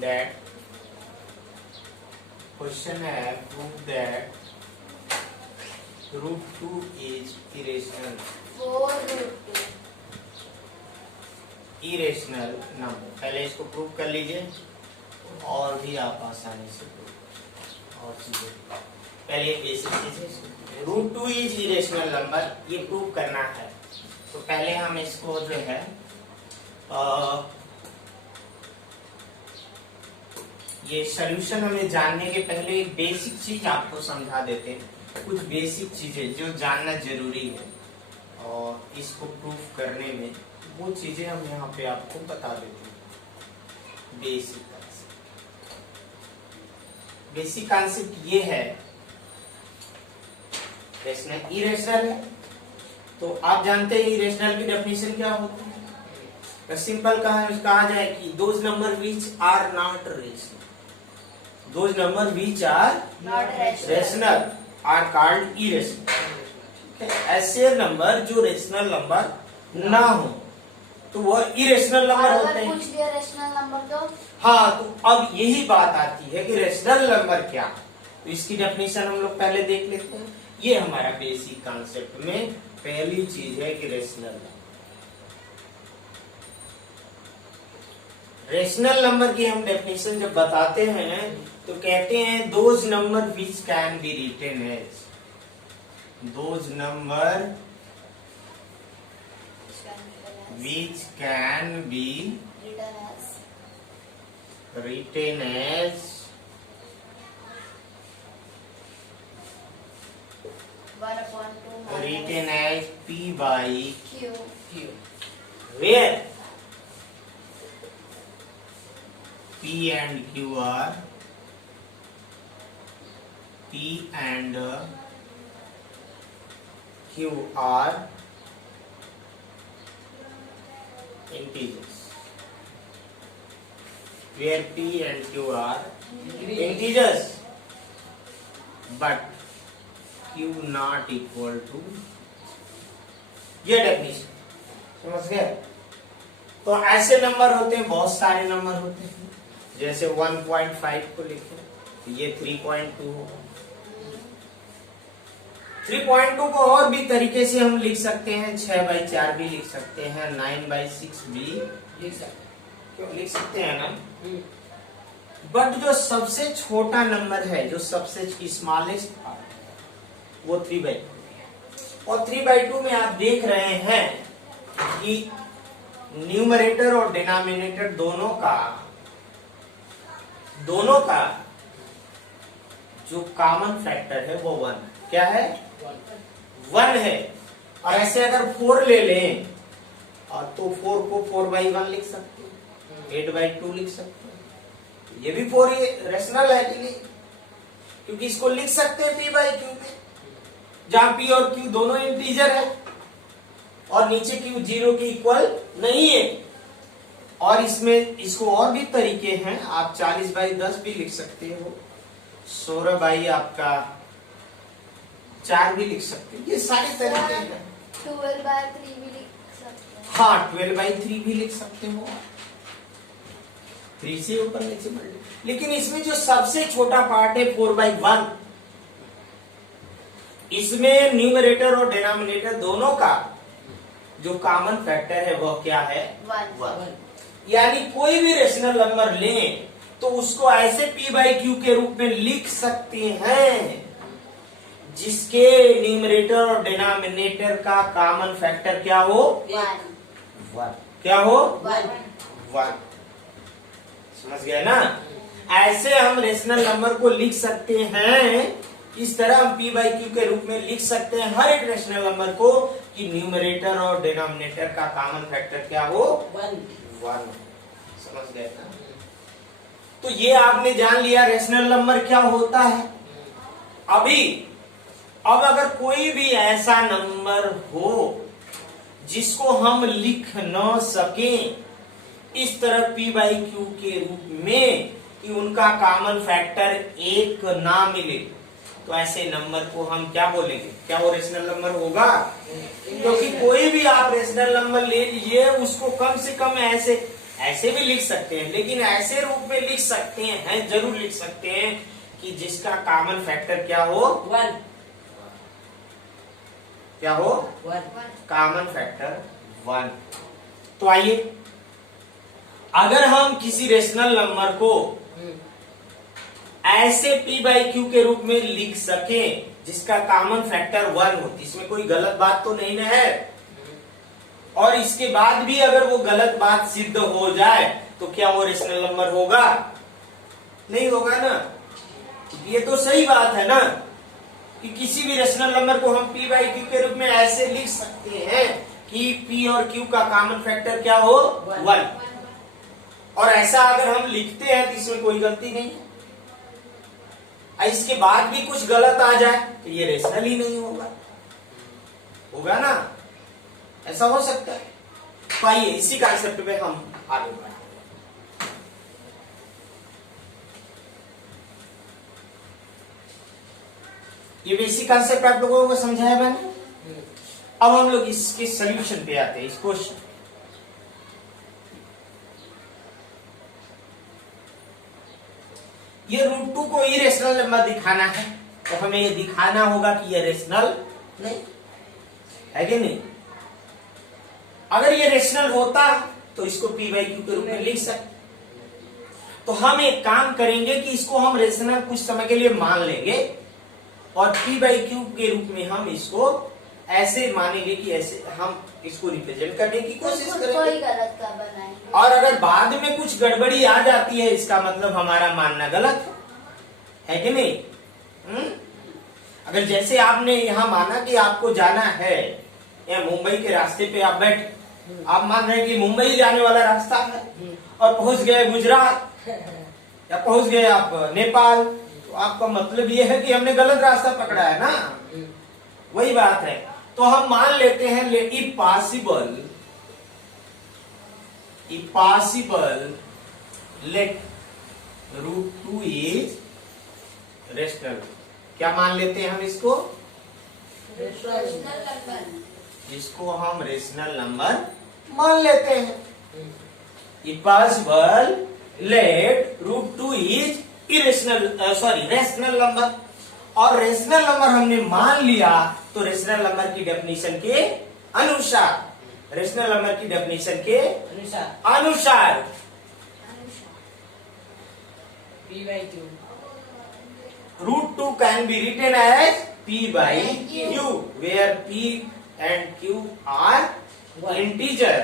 that question है prove that √2 is irrational. 4√2 irrational number, पहले इसको प्रूव कर लीजिए और भी आप आसानी से और चीजें पहले बेसिक चीजें √2 इज इरेशनल नंबर ये प्रूव करना है। तो पहले हम इसको जो है ये सॉल्यूशन हमें जानने के पहले एक बेसिक चीज आपको समझा देते हैं, कुछ बेसिक चीजें जो जानना जरूरी है और इसको प्रूव करने में वो चीजें हम यहाँ पे आपको बता देते हैं। बेसिक कॉन्सेप्ट ये है, रेशनल इरेशनल है तो आप जानते हैं इरेशनल की डेफिनेशन क्या होती है। सिंपल कहा जाए कि those number which are not rational, those number which are not rational are called irrational. ऐसे नंबर जो रेशनल नंबर ना हो तो वह इरेशनल नंबर होते हैं। पूछ दिया रेशनल नंबर तो हाँ, तो अब यही बात आती है कि रेशनल नंबर क्या, तो इसकी डेफिनेशन हम लोग पहले देख लेते हैं। ये हमारा बेसिक कॉन्सेप्ट में पहली चीज है कि रेशनल नंबर की हम डेफिनेशन जब बताते हैं तो कहते हैं those number which can be written as, those number which can be written as 1/2 written as P by Q where P and Q are integers, where P and Q are integers but Q not equal to, ये definition समझ गए। तो ऐसे number होते हैं, बहुत सारे number होते हैं, जैसे 1.5 को लिखें तो ये 3.2 होगा। 3.2 को और भी तरीके से हम लिख सकते हैं, 6/4 भी लिख सकते हैं, 9/6 भी लिख सकते हैं, क्यों लिख सकते हैं ना। बट जो सबसे छोटा नंबर है, जो सबसे स्मॉलेस्ट पार्ट है वो 3/2 और 3/2 में आप देख रहे हैं कि न्यूमरेटर और डिनोमिनेटर दोनों का जो कॉमन फैक्टर है वो 1 क्या है, 1 है। और ऐसे अगर 4 ले लें और तो 4 को 4/1 लिख सकते हैं, 8/2 लिख सकते हैं। ये भी 4 ये रेशनल है कि नहीं, क्योंकि इसको लिख सकते हैं P/Q में, जहां P और Q दोनों इंटीजर है और नीचे Q 0 के इक्वल नहीं है। और इसमें इसको और भी तरीके हैं, आप 40/10 भी लिख सकते हो, 16 आपका 4 भी लिख सकते हैं, ये सारे तरीके हैं। 12/3 भी लिख सकते हैं। हाँ, 12/3 भी लिख सकते हो, 3 से ऊपर नीचे मल्टीप्लाई। लेकिन इसमें जो सबसे छोटा पार्ट है 4/1, इसमें न्यूमरेटर और डिनोमिनेटर दोनों का जो कॉमन फैक्टर है वह क्या है, 1। यानी कोई भी रेशनल नंबर लें तो उसको ऐसे P/Q के रूप में लिख सकते हैं जिसके न्यूमरेटर और डिनोमिनेटर का कॉमन फैक्टर क्या हो, 1। क्या हो, 1। समझ गए ना। ऐसे हम रेशनल नंबर को लिख सकते हैं, इस तरह हम P/Q के रूप में लिख सकते हैं हर एक रेशनल नंबर को कि न्यूमरेटर और डिनोमिनेटर का कॉमन फैक्टर क्या हो, 1। समझ गए ना। तो ये आपने जान लिया रेशनल नंबर क्या होता है। अब अगर कोई भी ऐसा नंबर हो जिसको हम लिख न सकें इस तरह P/Q के रूप में कि उनका कॉमन फैक्टर 1 ना मिले, तो ऐसे नंबर को हम क्या बोलेंगे, क्या वो रेशनल नंबर होगा? क्योंकि कोई भी आप रेशनल नंबर ले लीजिए, उसको कम से कम ऐसे ऐसे भी लिख सकते हैं, लेकिन ऐसे रूप में लिख सकते हैं, जरूर लिख सकते हैं कि जिसका कॉमन फैक्टर क्या हो, 1 क्या हो, 1 कॉमन फैक्टर 1। तो आइए, अगर हम किसी रेशनल नंबर को ऐसे p बाई क्यू के रूप में लिख सके जिसका कॉमन फैक्टर 1 हो, इसमें कोई गलत बात तो नहीं न है, और इसके बाद भी अगर वो गलत बात सिद्ध हो जाए तो क्या वो रेशनल नंबर होगा, नहीं होगा ना। ये तो सही बात है ना कि किसी भी रेशनल नंबर को हम p बाई क्यू के रूप में ऐसे लिख सकते हैं कि p और q का कॉमन फैक्टर क्या हो, 1। और ऐसा अगर हम लिखते हैं तो इसमें कोई गलती नहीं है। इसके बाद भी कुछ गलत आ जाए तो ये रेशनल ही नहीं होगा, होगा ना, ऐसा हो सकता है। तो आइए इसी कॉन्सेप्ट पे हम आगे बढ़ें। ये बेसिक कॉन्सेप्ट आप लोगों को समझाया मैंने। अब हम लोग इसके सॉल्यूशन पे आते हैं, इस क्वेश्चन। ये √2 को इरेशनल नंबर दिखाना है, तो हमें ये दिखाना होगा कि ये रेशनल नहीं है कि नहीं। अगर ये रेशनल होता तो इसको p बाई क्यू के रूप में लिख सकते। तो हम एक काम करेंगे कि इसको हम रेशनल कुछ समय के लिए मान लेंगे और p बाई क्यू के रूप में हम इसको ऐसे मानेंगे कि ऐसे हम इसको रिप्रेजेंट करने की कोशिश कोई करेंगे। गलत का बनाएंगे। और अगर बाद में कुछ गड़बड़ी आ जाती है, इसका मतलब हमारा मानना गलत है कि नहीं। अगर जैसे आपने यहाँ माना कि आपको जाना है या मुंबई के रास्ते पे आप बैठे, आप मान रहे हैं कि मुंबई जाने वाला रास्ता है और पहुंच गए गुजरात या पहुंच गए आप नेपाल, तो आपका मतलब ये है कि हमने गलत रास्ता पकड़ा है ना। वही बात है। तो हम मान लेते हैं if possible let √2 is rational. क्या मान लेते हैं हम इसको, रेशनल नंबर। इसको हम रेशनल नंबर मान लेते हैं। If possible let √2 is rational number. और रेशनल नंबर हमने मान लिया तो रेशनल नंबर की डेफिनेशन के अनुसार, रेशनल नंबर की डेफिनेशन के अनुसार p by q √2 can be written as p by q, where p and q are integer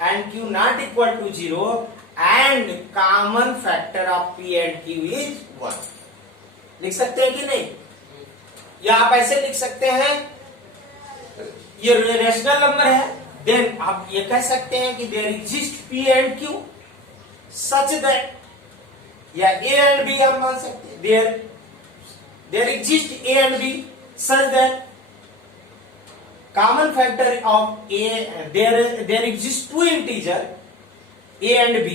and q not equal to 0 and common factor of p and q is 1। लिख सकते हैं कि नहीं, या आप ऐसे लिख सकते हैं, ये रेशनल नंबर है, देन आप ये कह सकते हैं कि there exist p and q such that, या a एंड b हम मान सकते हैं, there exist a and b such that common factor of a, there exist two integer a and b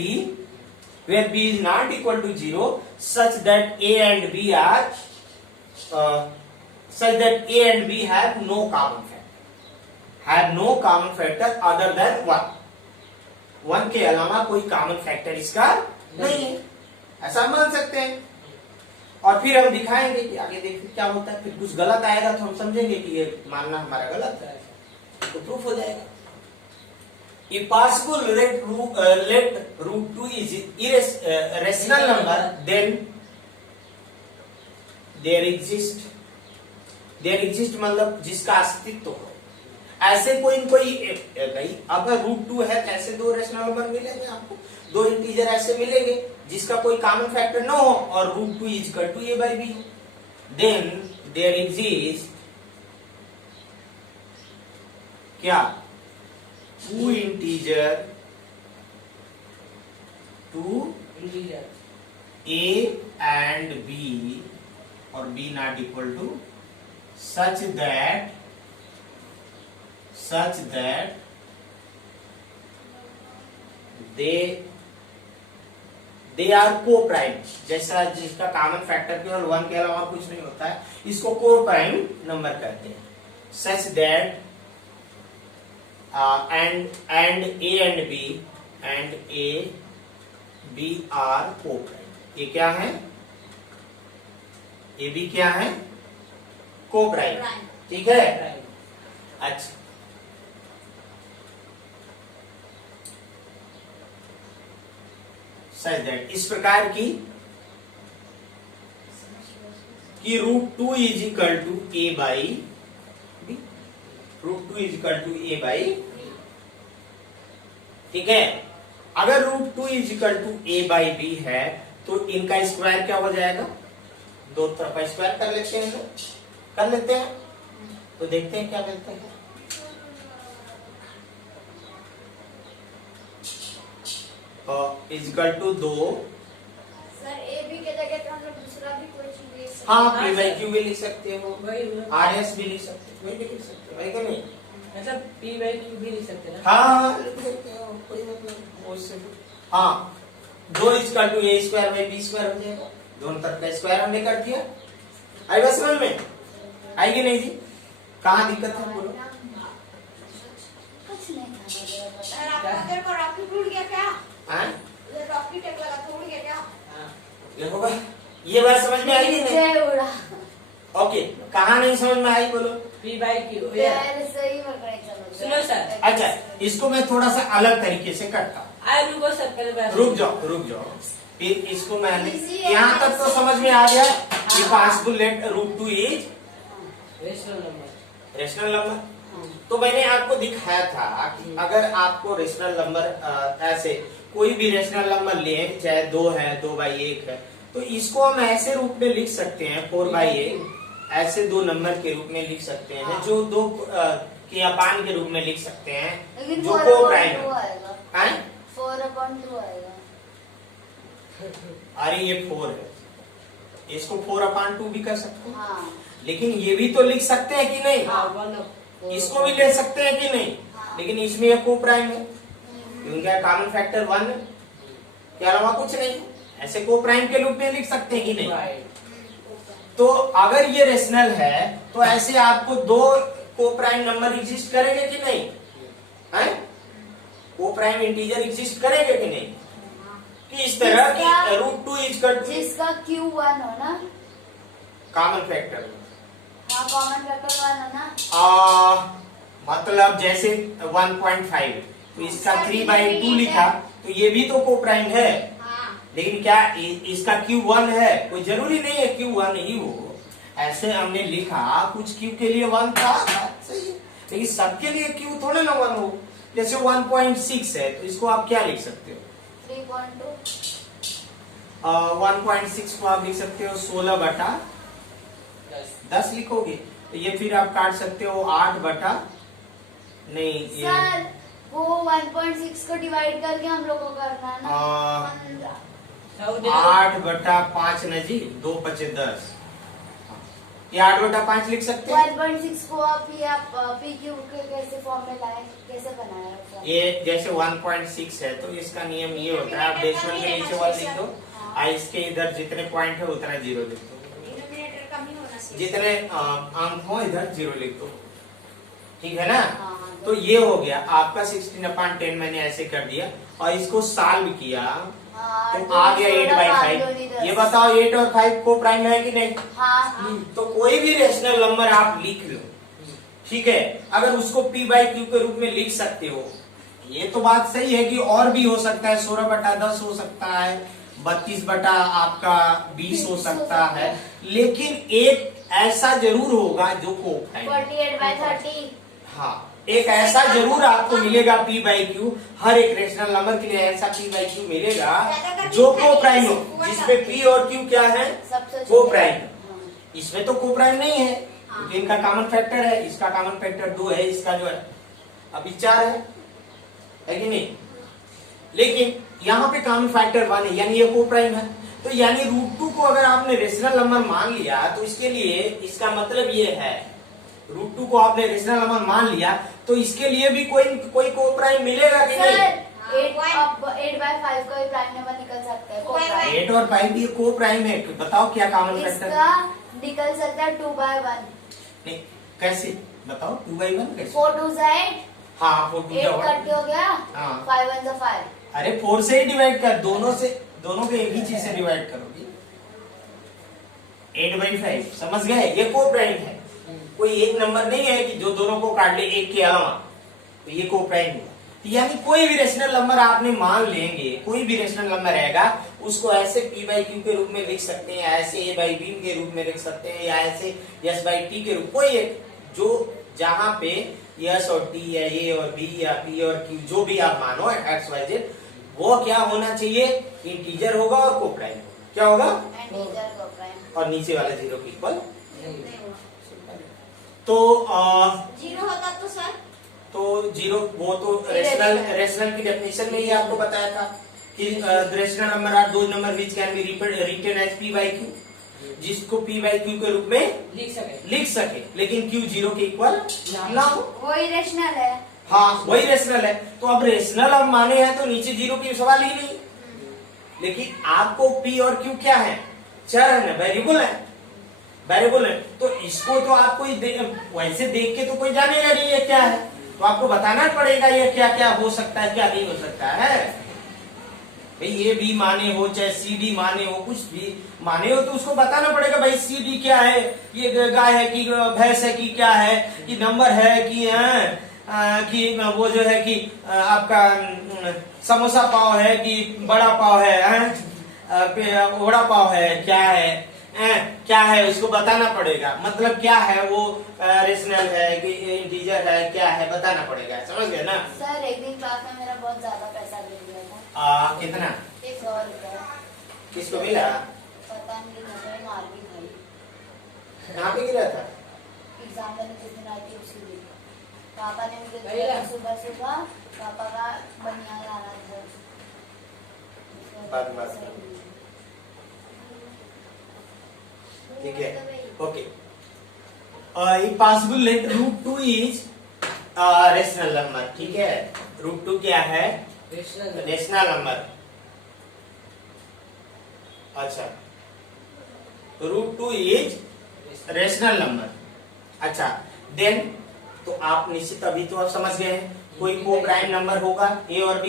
where b is not equal to 0 such that a and b are such that a and b have no common factor other than 1 के अलावा कोई common factor इसका नहीं है, ऐसा मान सकते हैं। और फिर हम दिखाएंगे कि आगे देखिए क्या होता है। फिर कुछ गलत आएगा तो हम समझेंगे कि ये मानना हमारा गलत है, तो प्रूफ हो जाएगा। If possible let √2 is rational number, then there exist मतलब जिसका अस्तित्व हो। ऐसे कोई नहीं, अब √2 है तो ऐसे दो रेशनल नंबर मिलेंगे आपको, दो इंटीजर ऐसे मिलेंगे जिसका कोई कॉमन फैक्टर न हो और √2 is equal to a by b, then there exist क्या, two integer a and b और b not equal to such that they are co-prime, जैसा जिसका कॉमन फैक्टर केवल 1 के अलावा कुछ नहीं होता है, इसको co-prime नंबर कहते हैं। such that and a and b and a b are coprime. ये क्या है? ए बी क्या है? को प्राइम। ठीक है। अच्छा, सच दैट इस प्रकार की कि √2 is equal to a by b. √2 is equal to a by, ठीक है। अगर √2 is equal to a by b है तो इनका स्क्वायर क्या हो जाएगा? दो तरफ स्क्वायर कर लेते हैं, कर लेते हैं, तो देखते हैं क्या मिलता है। Is equal to 2। Sir a b के जगह तो हम लोग दूसरा भी कोई चीज ले सकते हाँ, हाँ, पी बाई सर। क्यू भी लिख सकते हो, वही आर एस भी लिख सकते हो, वही भी लिख सकते हो, है कि नहीं? मतलब पी बाई क्यू भी लिख सकते हैं ना। हाँ, लिख सकते हो, कोई मतलब उससे। हाँ, 2 is equal to a square by b square हो जाएगा। दोनों तरफ का स्क्वायर हमने कर दिया। आई बस समझ में? आएगी नहीं जी? कहाँ दिक्कत है बोलो? कुछ नहीं था। सर आपका तेरे को रॉकेट टूट गया क्या? हाँ? उधर रॉकेट टेक लगा टूट गया क्या? हाँ। ये होगा। ये बात समझ में आई नहीं? नीचे उड़ा। ओके, कहाँ नहीं समझ में आई बोलो? P by Q. पैर से ही पकड़े चलो। सुनो सर। अच्छा, इसको मैं थोड़ा सा अलग तरीके से करता हूँ। आए रुको सर, पहले बात रुक जाओ। फिर इसको मैंने Easy है, यहाँ तक तो समझ में आ गया कि possible let √2 is rational number. Rational number. तो मैंने आपको दिखाया था कि अगर आपको रेशनल नंबर ऐसे कोई भी रेशनल नंबर ले, चाहे 2 है, 2/1 है, तो इसको हम ऐसे रूप में लिख सकते हैं 4/1, ऐसे 2 नंबर के रूप में लिख सकते हैं, जो 2 के अपान के रूप में लिख सकते हैं, लेकिन जो 4/2 को प्राइम है। आएगा। हैं? 4/2 आएगा। अरे ये 4 है, इसको 4/2 भी कर सकते हैं, हाँ। लेकिन ये भी तो लिख सकते हैं कि नहीं? हाँ, 1/4। इसको भी ले सकते हैं कि नहीं? हाँ। लेकिन इसमें ये को प्राइम है, क्योंकि कॉमन फैक्टर 1 है, के अलावा कुछ नहीं। ऐसे को प्राइम के रूप में लिख सकते हैं कि नहीं? राइट। तो अगर ये रेशनल है तो ऐसे आपको 2 को प्राइम नंबर एग्जिस्ट करेंगे कि नहीं? हैं? को प्राइम इंटीजर एग्जिस्ट करेंगे कि नहीं? कि इस तरह की √2 इज इक्वल टू जिसका Q1 हो ना। Common factor. हाँ, कॉमन फैक्टर 1 हो ना। मतलब जैसे 1.5, तो इसका 3/2 लिखा, तो ये भी तो को प्राइम है। हाँ। लेकिन क्या इसका Q1 है? कोई जरूरी नहीं है Q1 ही हो। ऐसे हमने लिखा, कुछ Q के लिए 1 था, सही है, लेकिन सबके लिए Q थोड़े ना 1 हो। जैसे 1.6 है, तो इसको आप क्या लिख सकते हो? 3.2। 1.6 को आप लिख सकते हो 16/10 लिखोगे, तो ये फिर आप काट सकते हो 8 नहीं, ये सर वो 1.6 को डिवाइड करके हम लोग को करना है ना। 15। 8/5 न जी, 2×5 = 10। ये 8/5 लिख सकते हैं। 1.6 को आप PQ के कैसे फॉर्म में लाए, कैसे बनाया उसका? ये जैसे 1.6 है, तो इसका नियम ये होता है, आप डेसिमल के नीचे वाला लिख दो, और इसके इधर जितने पॉइंट है उतना 0 लिख दो, डिनोमिनेटर कम ही होना चाहिए। जितने अंक हो इधर 0 लिख दो, ठीक है ना? हाँ, तो ये हो गया आपका 16/10 मैंने ऐसे कर दिया, और इसको सॉल्व किया हाँ, तो आ गया 8/5। ये बताओ 8 और 5 को प्राइम है कि नहीं? हाँ। तो कोई भी रेशनल नंबर आप लिख लो, ठीक है, अगर उसको P/Q के रूप में लिख सकते हो, ये तो बात सही है कि और भी हो सकता है, 16/10 हो सकता है, 32/20 हो सकता है, लेकिन एक ऐसा जरूर होगा जो को प्राइम। 48/30। हाँ, एक ऐसा जरूर आपको मिलेगा P/Q, हर एक रेशनल नंबर के लिए ऐसा P/Q मिलेगा जो को प्राइम हो, जिसमें P और Q क्या है? सबसे को छोटा। प्राइम। हाँ। इसमें तो को प्राइम नहीं है, क्योंकि इनका कॉमन फैक्टर है, इसका कॉमन फैक्टर 2 है, इसका जो है अभी 4 है कि नहीं? लेकिन यहाँ पे कॉमन फैक्टर 1 है, यानी ये को प्राइम है। तो यानी √2 को अगर आपने रेशनल नंबर मान लिया, तो इसके लिए इसका मतलब ये है, √2 को आपने रेशनल नंबर मान लिया, तो इसके लिए भी कोई को प्राइम मिलेगा कि नहीं? सर 8/5 का भी प्राइम नंबर निकल सकता है। को-प्राइम। 8 और 5 भी को प्राइम है, बताओ क्या कॉमन फैक्टर? इसका निकल सकता है 2/1। नहीं, कैसे बताओ? 2/1 कैसे? 4 2 8। हाँ, 4 2 8 30 हो गया। हाँ। 5 1 5। अरे 4 से ही डिवाइड कर, दोनों को एक ही चीज से डिवाइड करोगे। 8/5 समझ गए, ये को प्राइम है। कोई एक नंबर नहीं है कि जो दोनों को काट ले एक के अलावा, तो ये को प्राइम हुआ। यानी कोई भी रेशनल नंबर आपने मान लेंगे, कोई भी रेशनल नंबर रहेगा उसको ऐसे p/q के रूप में लिख सकते हैं, ऐसे a/b के रूप में लिख सकते हैं, या ऐसे s/t के रूप, कोई एक जो जहां पे s और t या a और b या p और q जो भी आप मानो x y z, वो क्या होना चाहिए, इंटीजर होगा और को प्राइम होगा। क्या होगा, इंटीजर को प्राइम, और नीचे वाला 0 के इक्वल। नहीं हुआ। तो 0 होता तो सर, तो 0 वो तो रेशनल की डेफिनेशन में ही आपको बताया था कि rational number are those number which can be written as p/q, जिसको p/q के रूप में लिख सके, लेकिन q 0 के इक्वल ना हो। वही रेशनल है। हाँ वही रेशनल है। तो अब रेशनल अब माने हैं तो नीचे 0 की सवाल ही नहीं। लेकिन आपको p और q क्या है, चर है ना, वेरिएबल है, वेरिएबल है। तो इसको तो आपको वैसे देख के तो कोई जानेगा नहीं ये क्या है, तो आपको बताना पड़ेगा ये क्या क्या हो सकता है, क्या नहीं हो सकता है। भाई ये भी माने हो चाहे CD माने हो, कुछ भी माने हो, तो उसको बताना पड़ेगा भाई CD क्या है, ये गाय है कि भैंस है कि क्या है, कि नंबर है कि वो जो है कि आपका समोसा पाव है कि बड़ा पाव है, वड़ा पाव है, क्या है क्या है, उसको बताना पड़ेगा। मतलब क्या है वो, रेशनल है कि इंटीजर है, क्या है बताना पड़ेगा। समझ गए ना सर? एक दिन क्लास में मेरा बहुत ज्यादा पैसा गिर गया था। कितना, 100 रुपया। किसको मिला, पता नहीं, मुझे मार भी खाई। कहाँ पे गिरा था, एग्जाम देने जिस दिन आई थी उसी दिन पापा ने मुझे दिया, सुबह पापा का बनिया ला रहा था। बात ठीक है, okay. Possible let √2 is rational number, ठीक है। √2 क्या है, रेशनल नंबर। अच्छा, तो √2 इज रेशनल नंबर। अच्छा, देन तो आप निश्चित अभी तो आप समझ गए हैं, कोई को प्राइम नंबर होगा a और b,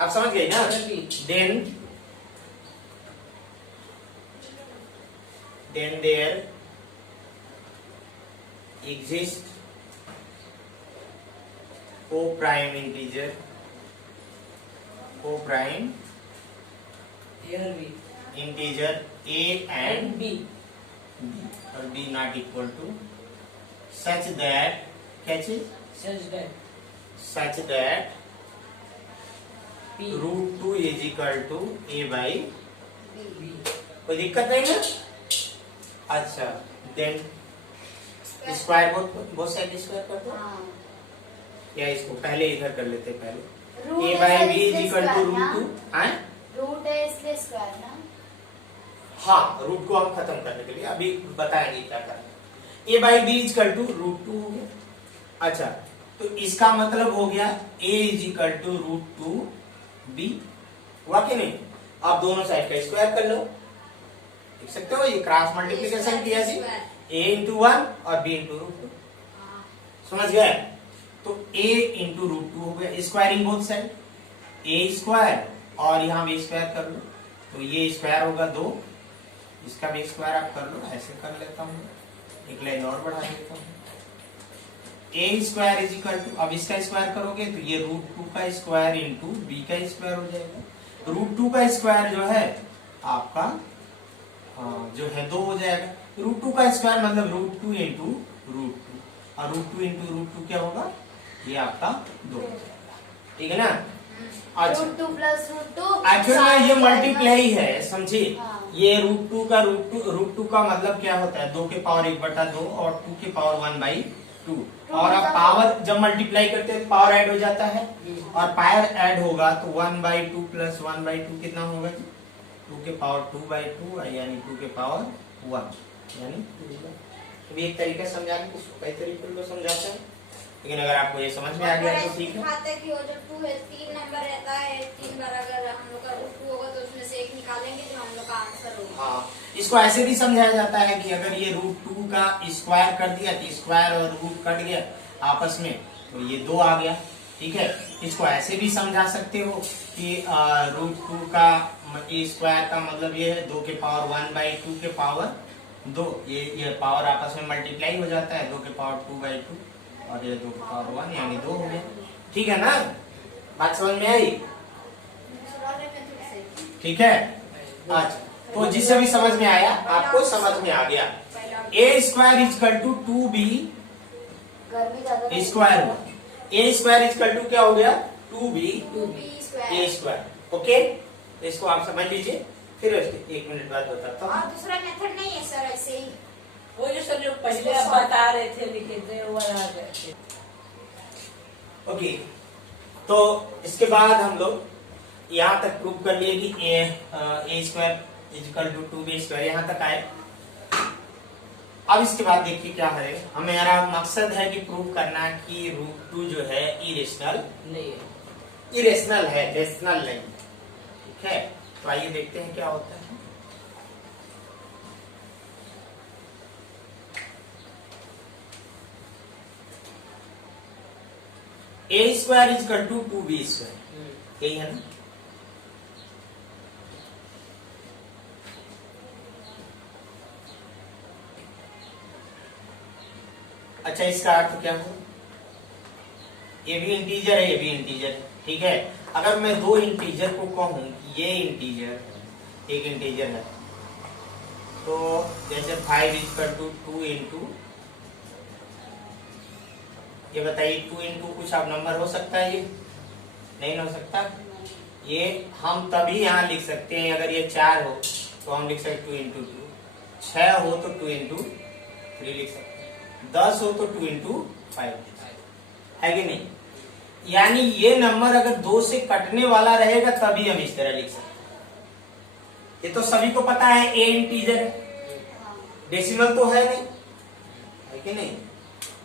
आप समझ गए ना। then there exists co-prime integer, co-prime integer a and b, or b not equal to such that √2 is equal to a/b। कोई दिक्कत नहीं ना। अच्छा, देन स्क्वायर बहुत साइड स्क्वायर कर दो, या इसको पहले इधर कर लेते हैं, पहले a/b is equal to √2, root है इसलिए स्क्वायर ना। हाँ, रूट को हम खत्म करने के लिए अभी बताएंगे क्या करना। a/b is equal to √2 हो गया। अच्छा, तो इसका मतलब हो गया a is equal to √2b, हुआ कि नहीं। आप दोनों साइड का स्क्वायर कर लो, देख सकते हो, ये क्रॉस मल्टीप्लिकेशन किया जी, a into 1 और b into √2, समझ गए। तो a into √2 हो गया, squaring both side, a square और यहाँ भी स्क्वायर कर लो, तो ये स्क्वायर होगा 2, इसका भी स्क्वायर आप कर लो, ऐसे कर लेता हूँ, एक लाइन और बढ़ा देता हूँ। a square is equal to, अब इसका स्क्वायर करोगे तो ये √2 का स्क्वायर इंटू b का स्क्वायर हो जाएगा। √2 का स्क्वायर जो है आपका जो है 2 हो जाएगा। √2 का स्क्वायर मतलब √2 इंटू √2, और √2 इंटू √2 क्या होगा, ये आपका 2 हो जाएगा, ठीक है ना। अच्छा, √2 प्लस √2 एक्चुअली में ये मल्टीप्लाई है, समझिए। हाँ। ये √2 का मतलब क्या होता है, 2 के पावर 1/2 और 2 के पावर 1/2। और अब पावर जब मल्टीप्लाई करते हैं तो पावर ऐड हो जाता है, और पावर ऐड होगा तो 1/2 प्लस 1/2 कितना होगा जी, 2 के पावर 2/2 यानी 2 के पावर 1 यानी 2। एक तरीका समझाने को कई तरीके से समझाते हैं, लेकिन अगर आपको ये समझ में आ गया तो ठीक है। खाते कि वो जब 2 है 3 नंबर रहता है, 3 बार अगर हम लोग का √2 होगा तो उसमें से 1 निकालेंगे तो हम लोग का आंसर होगा। हाँ, इसको ऐसे भी समझाया जाता है कि अगर ये √2 का स्क्वायर कर दिया तो स्क्वायर और रूट कट गया आपस में, तो ये 2 आ गया, ठीक है, इसको ऐसे भी समझा सकते हो कि √2 का ए स्क्वायर का मतलब ये है 2 के पावर 1/2 के पावर 2, ये पावर आपस में मल्टीप्लाई हो जाता है, 2 के पावर 2/2 और ये 2 के पावर 1 यानी 2 हो गया। ठीक है ना, बात समझ में आई? ठीक है, अच्छा तो जिससे भी समझ में आया आपको समझ में आ गया। A square is equal to 2b square हुआ, ए स्क्वायर इजकल टू क्या हो गया 2b ए स्क्वायर। ओके, इसको आप समझ लीजिए, फिर 1 मिनट बाद बताता हूँ। और दूसरा मेथड नहीं है सर, ऐसे ही वो जो सर जो पहले आप बता रहे थे लिखे थे वो आ गए थे। ओके, तो इसके बाद हम लोग यहाँ तक प्रूव कर लिए कि a square is equal to 2b square, यहाँ तक आए। अब इसके बाद देखिए क्या है, हमारा मकसद है कि प्रूव करना कि √2 जो है इरेशनल नहीं है, इरेशनल है, रेशनल नहीं। ठीक है, तो आइए देखते हैं क्या होता है। A square is equal to 2b square, यही है ना। अच्छा, इसका अर्थ क्या हो, ये भी इंटीजर है, ये भी इंटीजर है। ठीक है, अगर मैं दो इंटीजर को कहूं कि ये इंटीजर एक इंटीजर है, तो जैसे 5 इजकल टू 2 इंटू, ये बताइए 2 इंटू कुछ अब नंबर हो सकता है? ये नहीं हो सकता। ये हम तभी यहाँ लिख सकते हैं अगर ये 4 हो तो हम लिख सकते 2 इंटू 2, 6 हो तो 2 इंटू 3 लिख सकते हैं, 10 हो तो 2 इंटू 5 है कि नहीं। यानी ये नंबर अगर 2 से कटने वाला रहेगा तभी हम इस तरह लिख सकते हैं। ये तो सभी को पता है ए इंटीजर है, डेसिमल तो है नहीं, है कि नहीं।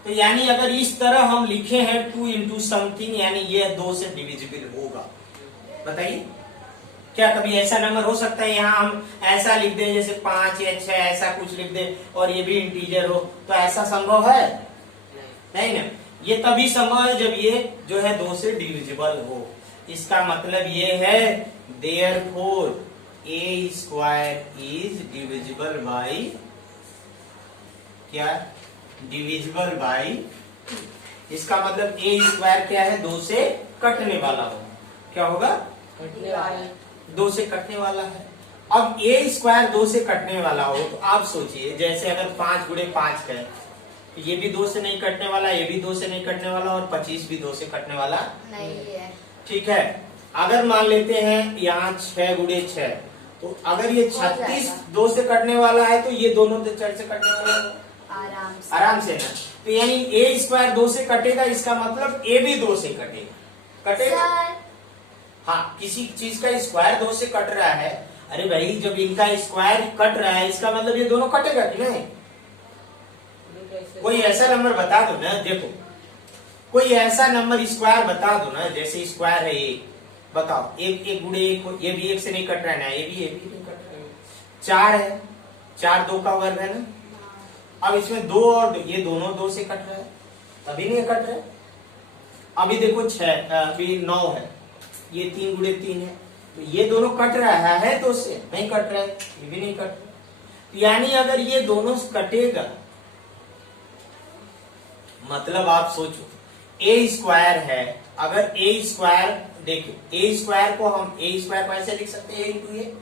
तो यानी अगर इस तरह हम लिखे हैं 2 इंटू समथिंग, यानी ये 2 से डिविजिबल होगा। बताइए, क्या कभी ऐसा नंबर हो सकता है यहाँ हम ऐसा लिख दें जैसे 5 या 6 ऐसा कुछ लिख दें और ये भी इंटीजर हो, तो ऐसा संभव है? नहीं ना। ये तभी संभव है जब ये जो है 2 से डिविजिबल हो। इसका मतलब ये है therefore A square is divisible by क्या, डिविजिबल बाई, इसका मतलब ए स्क्वायर क्या है, 2 से कटने वाला हो। क्या होगा? कटने वाला, 2 से कटने वाला है। अब ए स्क्वायर 2 से कटने वाला हो तो आप सोचिए, जैसे अगर 5 गुणे 5 है तो ये भी 2 से नहीं कटने वाला, ये भी 2 से नहीं कटने वाला और 25 भी 2 से कटने वाला नहीं है। ठीक है, अगर मान लेते हैं यहाँ 6 गुणे 6, तो अगर ये 36 2 से कटने वाला है तो ये दोनों से कटने वाला है आराम से ना। तो यानी ए स्क्वायर 2 से कटेगा, इसका मतलब ए भी 2 से कटेगा। हाँ, किसी चीज का स्क्वायर 2 से कट रहा है, अरे भाई जब इनका स्क्वायर कट रहा है इसका मतलब ये दोनों कटेगा कि नहीं। कोई ऐसा नंबर बता दो ना, देखो कोई ऐसा नंबर स्क्वायर बता दो ना, जैसे स्क्वायर है ये, बताओ 1 गुणे 1, ये भी 1 से नहीं कट रहा है ना, ये भी नहीं कट रहा है। 4 है, 4 2 का वर्ग है ना। अब इसमें 2 और 2, ये दोनों 2 से कट रहा है, तभी नहीं कट रहा है। अभी देखो 6, अभी 9 है, ये 3 गुणे 3 है, तो ये दोनों कट रहा है 2 से, नहीं कट रहा है, ये भी नहीं कट रहा। यानी अगर ये दोनों कटेगा, मतलब आप सोचो ए स्क्वायर है, अगर ए स्क्वायर देखो, ए स्क्वायर को हम ऐसे लिख सकते हैं, ए इंटू ए।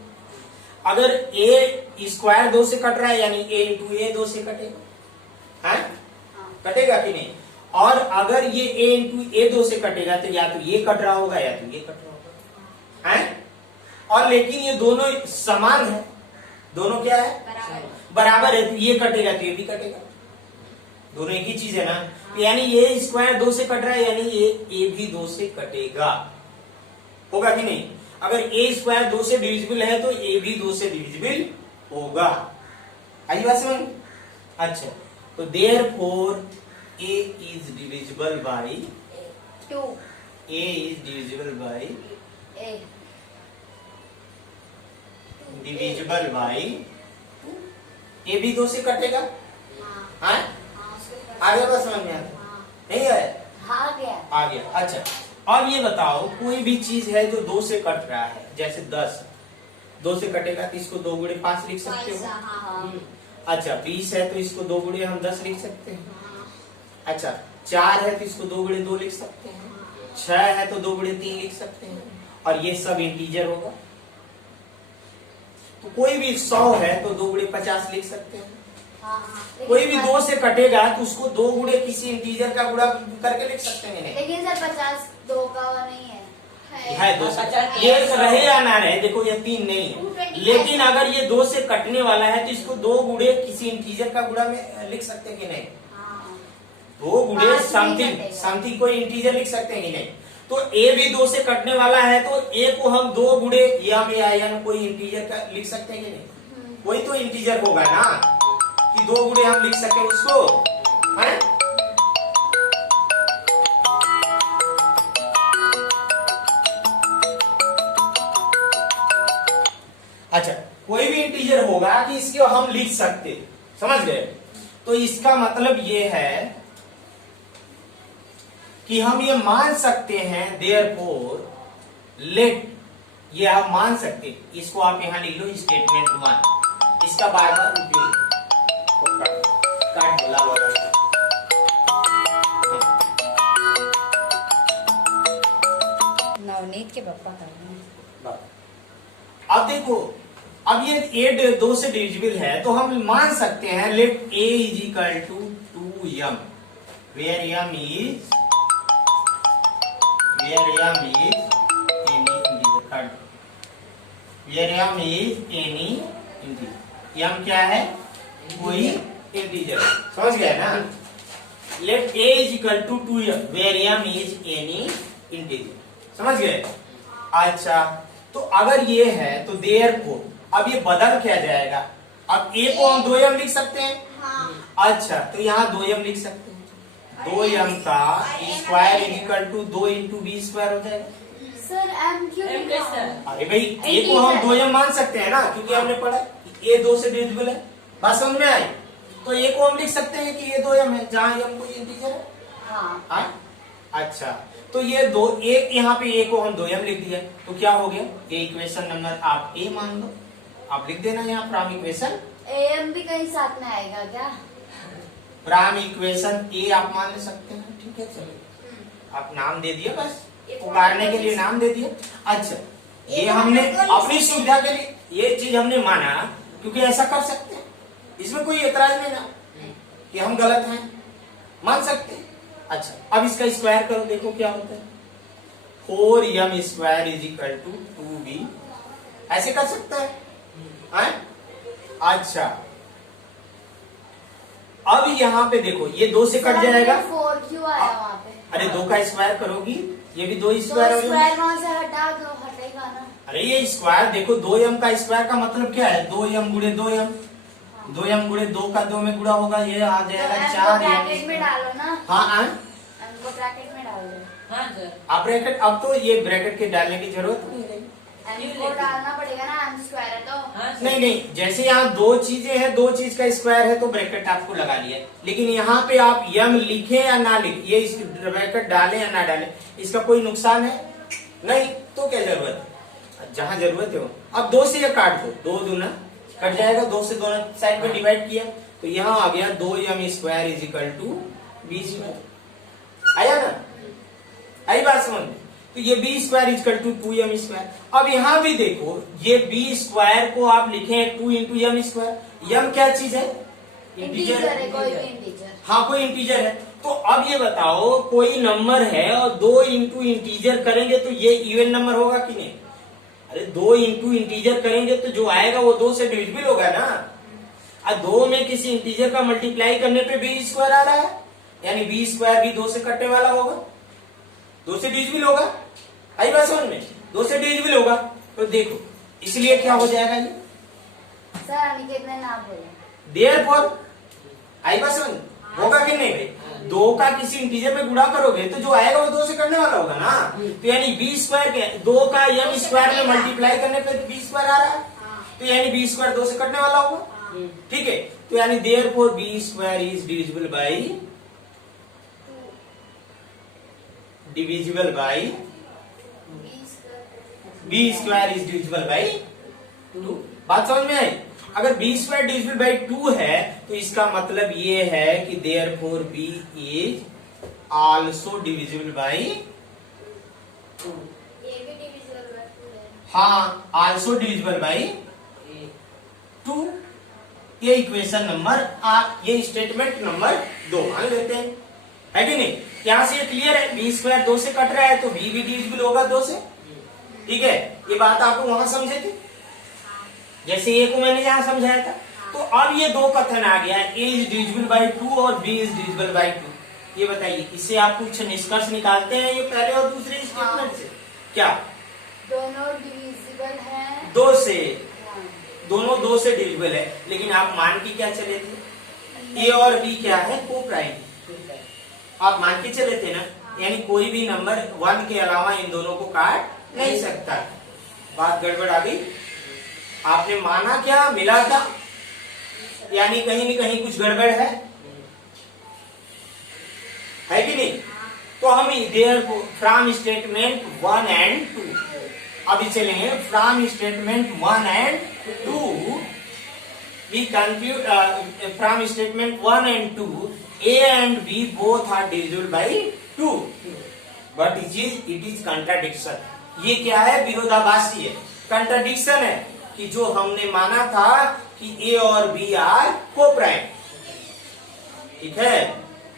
अगर ए स्क्वायर 2 से कट रहा है यानी ए इंटू ए 2 से कटेगा, है कटेगा कि नहीं। और अगर ये ए इंटू ए 2 से कटेगा तो या तो ये कट रहा होगा या तो ये कट रहा होगा, है। और लेकिन ये दोनों समान है, दोनों क्या है, बराबर है, तो ये कटेगा तो ये भी कटेगा, दोनों एक ही चीज है ना। तो यानी ये स्क्वायर 2 से कट रहा है यानी ये भी 2 से कटेगा, होगा कि नहीं। अगर ए स्क्वायर 2 से डिविजिबल है तो ए भी 2 से डिविजिबल होगा। आई बात समझ? अच्छा, तो therefore a is divisible by 2, a is divisible by divisible by, a भी 2 से कटेगा, हाँ? आगे बात समझ में आता नहीं है? हाँ गया। आ गया। अच्छा, अब ये बताओ कोई भी चीज है जो 2 से कट रहा है, जैसे 10 2 से कटेगा तो इसको 2 गुणे 5 लिख सकते हो। हाँ अच्छा, 20 है तो इसको 2 गुणे हम 10 लिख सकते हैं। अच्छा, 4 है तो इसको 2 गुणे 2 लिख सकते हैं। 6 है तो 2 गुणे 3 लिख सकते हैं। और ये सब इंटीजर होगा। तो कोई भी 100 है तो 2 गुणे 50 लिख सकते हैं। कोई भी 2 से कटेगा तो उसको 2 गुणे किसी इंटीजर का गुणा करके लिख सकते हैं। लेकिन सर 50 2 का वो नहीं है। है 2 से, ये रहे या ना रहे, देखो ये 3 नहीं है, लेकिन अगर ये 2 से कटने वाला है तो इसको 2 गुणे किसी इंटीजर का गुणा में लिख सकते हैं कि नहीं? 2 गुणे समथिंग कोई इंटीजर लिख सकते हैं कि नहीं? तो ए भी 2 से कटने वाला है तो ए को हम 2 गुणे यम या एन कोई इंटीजर का लिख सकते हैं कि नहीं? कोई तो इंटीजर होगा ना कि 2 गुणे हम लिख सके उसको, है? अच्छा, कोई भी इंटीजर होगा कि इसको हम लिख सकते, समझ गए? तो इसका मतलब ये है कि हम ये मान सकते हैं देयरफॉर लेट, ये आप मान सकते, इसको आप यहां लिख लो स्टेटमेंट 1, इसका बार बार उपयोग काट बोला नवनीत के पापा का। अब देखो, अब ये ए 2 से डिविजिबल है तो हम मान सकते हैं let a is equal to 2m where m is any integer, where m is any integer. m क्या है? कोई इंटीजर, समझ गया ना? Let a is equal to 2m where m is any integer, समझ गए? अच्छा, तो अगर ये है तो देयरफॉर अब ये बदल क्या जाएगा? अब a को हम 2m लिख सकते हैं। अच्छा, तो यहाँ 2m लिख सकते हैं। 2m का square is equal to 2 into b square हो जाएगा। सर m क्यों M लिखा? कैसा? अरे भाई, a को हम 2m मान सकते हैं ना, क्योंकि हमने पढ़ा a 2 से डिविजिबल है। बात समझ में आई? तो a को हम लिख सकते हैं कि ये 2m है, जहाँ m कोई इंटीजर है। हाँ। अच्छा, तो ये एक यहाँ पे a को हम 2m लिख दिया, तो क्या हो गया? ये इक्वेशन नंबर आप a मान लो, आप लिख देना यहाँ प्राइम इक्वेशन। am भी कहीं साथ में आएगा क्या? प्राइम इक्वेशन a आप मान ले सकते हैं, ठीक है? चलिए, आप नाम दे दिए, बस पुकारने के लिए नाम दे दिए। अच्छा, ये हमने अपनी सुविधा के लिए ये चीज हमने माना, क्योंकि ऐसा कर सकते हैं, इसमें कोई एतराज नहीं ना कि हम गलत हैं, मान सकते हैं। अच्छा, अब इसका स्क्वायर करो, देखो क्या होता है। 4m square is equal to 2b, ऐसे कर सकता है? अच्छा, अब यहाँ पे देखो, ये 2 से कट जाएगा। 4 क्यों आया वहाँ पे? अरे 2 का स्क्वायर करोगी, ये भी 2 तो स्क्वायर हो जाएगा। स्क्वायर वहाँ से हटा दो, हटेगा ना। अरे ये स्क्वायर देखो, 2m का स्क्वायर का मतलब क्या है? 2m गुणे 2m, 2m गुणे 2 का 2 में गुणा होगा, ये आ जाएगा 4m। ब्रैकेट में डालो ना। हाँ, को ब्रैकेट में डाल दो। हाँ सर। अब ब्रैकेट, अब तो ये ब्रैकेट के डालने की जरूरत नहीं है। को डालना पड़ेगा ना, m स्क्वायर है तो। हाँ सर। नहीं नहीं, जैसे यहाँ 2 चीजें हैं, 2 चीज का स्क्वायर है तो ब्रैकेट आपको लगा लिया, लेकिन यहाँ पे आप यम लिखे या ना लिखे, ये इस ब्रैकेट डाले या ना डाले, इसका कोई नुकसान है नहीं, तो क्या जरूरत है? जहाँ जरूरत है वो। अब 2 से ये काट दो, 2 दूना कट जाएगा, 2 से दोनों साइड में डिवाइड किया तो यहाँ आ गया 2m square is equal to b square. आया ना? आई बात समझ में? तो ये b square is equal to 2m square. अब यहाँ भी देखो, ये बी स्क्वायर को आप लिखे 2 इंटू एम स्क्वायर। यम क्या चीज है? इंटीजर है, कोई भी इंटीजर। हाँ, कोई इंटीजर है। तो अब ये बताओ, कोई नंबर है और 2 इंटू इंटीजर करेंगे तो ये इवन नंबर होगा कि नहीं? अरे 2 इंटू इंटीजर करेंगे तो जो आएगा वो 2 से डिविजिबल होगा ना। और 2 में किसी इंटीजर का मल्टीप्लाई करने पे बी स्क्वायर आ रहा है, यानी बी स्क्वायर भी 2 से कटने वाला होगा, 2 से डिविजिबल होगा। आई बात समझ में? 2 से डिविजिबल होगा तो देखो, इसलिए क्या हो जाएगा ये? सर अनिकेत ने ना बोला। देयरफॉर, आई बात समझ? होगा कि नहीं भाई? 2 का किसी इंटीजर में गुणा करोगे तो जो आएगा वो 2 से करने वाला होगा ना। तो यानी बी स्क्वायर के 2 का m स्क्वायर में मल्टीप्लाई करने पे बी स्क्वायर आ रहा है, तो यानी बी स्क्वायर 2 से कटने वाला होगा, ठीक है? तो यानी therefore b square is divisible by divisible by 20 b square is divisible by 2। बात समझ में आई? अगर बी स्क्वायर डिविजिबल बाई 2 है तो इसका मतलब ये है कि therefore b is also divisible by, ये भी डिविजिबल बाय 2 है। हाँ, आल्सो डिविजिबल बाई 2। ये इक्वेशन नंबर ये स्टेटमेंट नंबर 2 मान लेते हैं, है कि नहीं? यहां से ये क्लियर है, बी स्क्वायर 2 से कट रहा है तो बी भी डिविजिबल होगा 2 से। ठीक है, ये बात आप लोग वहां समझे थे, जैसे ए को मैंने यहां समझाया था। तो अब ये दो कथन आ गया, ए इज डिविजिबल बाई 2 और बी इज डिविजिबल बाई 2। ये बताइए, इससे आप कुछ निष्कर्ष निकालते हैं ये पहले और दूसरे स्टेटमेंट से? क्या दोनों डिविजिबल हैं। 2 से, हाँ। दोनों 2 से डिविजिबल है, लेकिन आप मान के क्या चले थे? ए और बी क्या है? को प्राइम। आप मान के चले थे ना, यानी कोई भी नंबर 1 के अलावा इन दोनों को काट नहीं सकता। बात गड़बड़ आ गई? आपने माना क्या? मिला था, यानी कहीं न कहीं कुछ गड़बड़ है कि नहीं? तो हम देयर फ्रॉम स्टेटमेंट 1 एंड 2, अभी चलेंगे from statement 1 and 2 we conclude from statement 1 and 2 A and B both are divisible by 2, but it is contradiction। ये क्या है? विरोधाभासी है, कंट्राडिक्शन है कि जो हमने माना था कि A और B आर को प्राइम। ठीक है,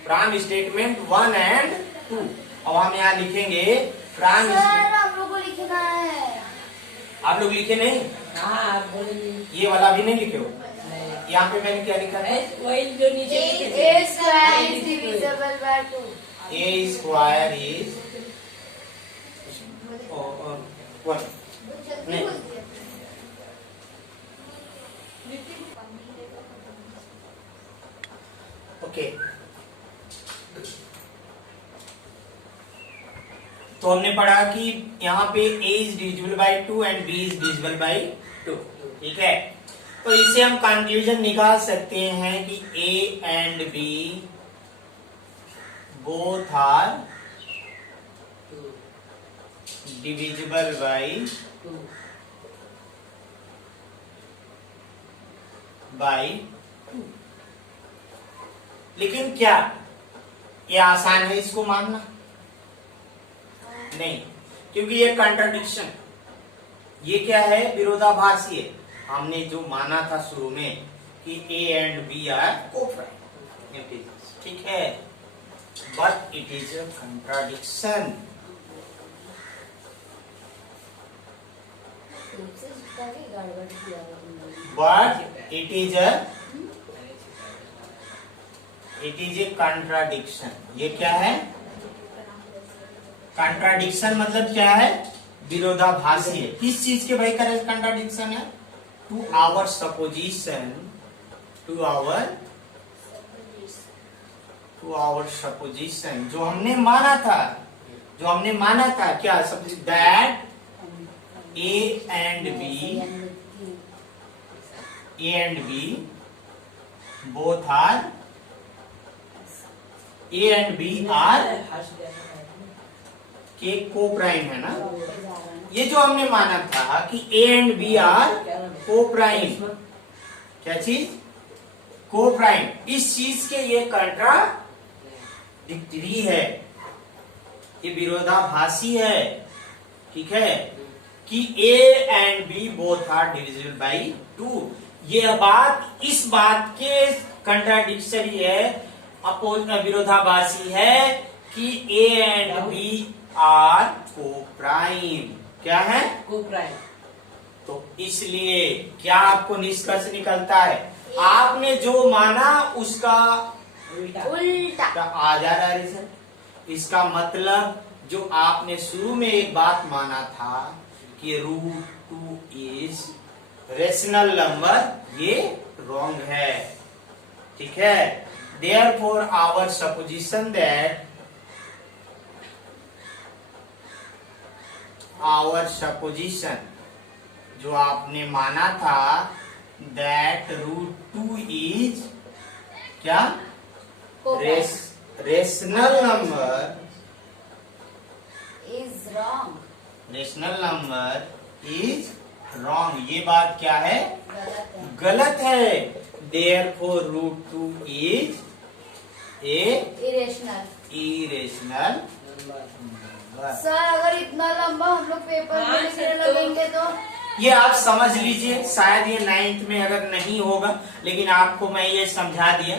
फ्रॉम स्टेटमेंट 1 एंड 2। अब हम यहाँ लिखेंगे फ्रॉम, सर हम लोग को लिखना है। आप लोग लिखे नहीं? हाँ बोलिए। ये वाला भी नहीं लिखे हो? नहीं। यहाँ पे मैंने क्या लिखा था? वही जो नीचे लिखे थे। A square is divisible by 2। A square is 1। नहीं, ओके। तो हमने पढ़ा कि यहाँ पे a is divisible by 2 and b is divisible by 2। ठीक है, तो इससे हम कंक्लूजन निकाल सकते हैं कि a and b both are divisible by 2। लेकिन क्या ये आसान है इसको मानना? नहीं, क्योंकि ये कंट्राडिक्शन, ये क्या है? विरोधाभासी है। हमने जो माना था शुरू में कि A and B are coprime, ठीक है, but it is a contradiction. But it is a contradiction. ये क्या है? कंट्राडिक्शन मतलब क्या है? विरोधाभासी है। किस चीज के भाई करे कंट्राडिक्शन है? To our supposition, to our supposition, जो हमने माना था, क्या सब? That a and b both are, a and b are के को प्राइम है ना? ये जो हमने माना था कि ए एंड बी आर को प्राइम, क्या चीज? को प्राइम। इस चीज के ये कंट्राडिक्टरी है, ये विरोधाभासी है। ठीक है, कि a and b both are divisible by 2। ये बात, इस बात के कंट्राडिक्टरी है, अपोज विरोधाभासी है कि ए एंड बी आर को प्राइम। क्या है? को प्राइम। तो इसलिए क्या आपको निष्कर्ष निकलता है? आपने जो माना उसका उल्टा क्या आ जा रहा है रिजल्ट? इसका मतलब जो आपने शुरू में एक बात माना था कि √2 इज रेशनल नंबर, ये रॉन्ग है। ठीक है, देयरफॉर आवर सपोजिशन दैट जो आपने माना था दैट √2 इज क्या? Rational number is wrong. Rational number is wrong, ये बात क्या है? गलत है। गलत है। Therefore √2 is a irrational. Irrational. Sir अगर इतना लंबा हम लोग पेपर में लिखने लगेंगे तो ये आप समझ लीजिए, शायद ये 9th में अगर नहीं होगा, लेकिन आपको मैं ये समझा दिया।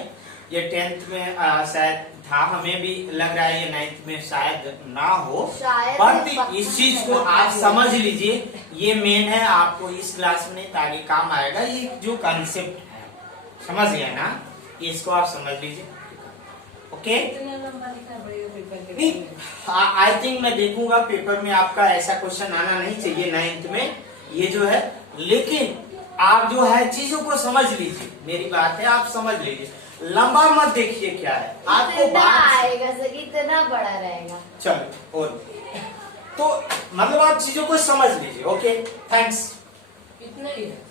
ये 10th में शायद था, हमें भी लग रहा है ये 9th में शायद ना हो, शायद बट नहीं, पक्का इस चीज को नहीं। आप समझ लीजिए, ये मेन है, आपको इस क्लास में ताकि काम आएगा। ये जो कंसेप्ट है, समझ गए ना, इसको आप समझ लीजिए। ओके, कितना लंबा लिखना पड़ेगा पेपर के नहीं, लिए? आई थिंक मैं देखूंगा पेपर में आपका ऐसा क्वेश्चन आना नहीं चाहिए 9th में, ये जो है। लेकिन आप जो है चीजों को समझ लीजिए, मेरी बात है, आप समझ लीजिए, लंबा मत देखिए क्या है आपको इतना बात। आएगा सर, इतना बड़ा रहेगा। चलो, और तो मतलब आप चीजों को समझ लीजिए। Okay, thanks. इतना ही है।